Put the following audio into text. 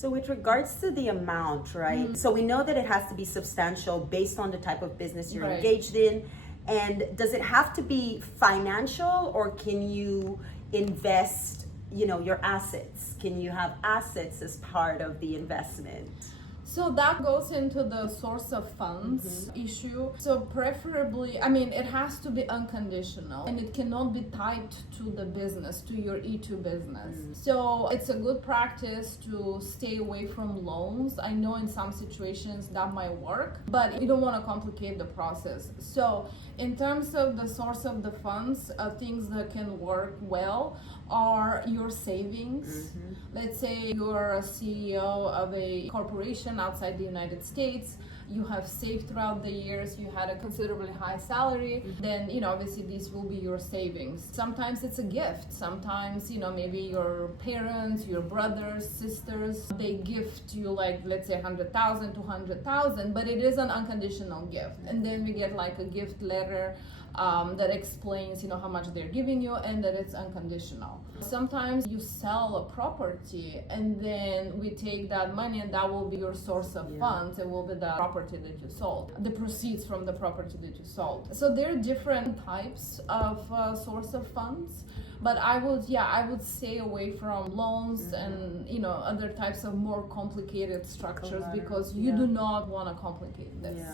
So with regards to the amount, right? So we know that it has to be substantial based on the type of business you're engaged in. And does it have to be financial, or can you invest, your assets? Can you have assets as part of the investment? So that goes into the source of funds issue. So preferably, it has to be unconditional, and it cannot be tied to the business, to your E-2 business. So it's a good practice to stay away from loans. I know in some situations that might work, but you don't want to complicate the process. So in terms of the source of the funds, things that can work well are your savings. Let's say you're a CEO of a corporation outside the United States, you have saved throughout the years, you had a considerably high salary, then obviously these will be your savings. Sometimes it's a gift, sometimes maybe your parents, your brothers, sisters, they gift you, like, let's say 100,000, 200,000, but it is an unconditional gift. And then we get like a gift letter that explains how much they're giving you, and that it's unconditional. Sometimes you sell a property and then we take that money, and that will be your source of funds. It will be the property that you sold, the proceeds from the property that you sold. So there are different types of source of funds, but I would stay away from loans and other types of more complicated structures, because you do not want to complicate this.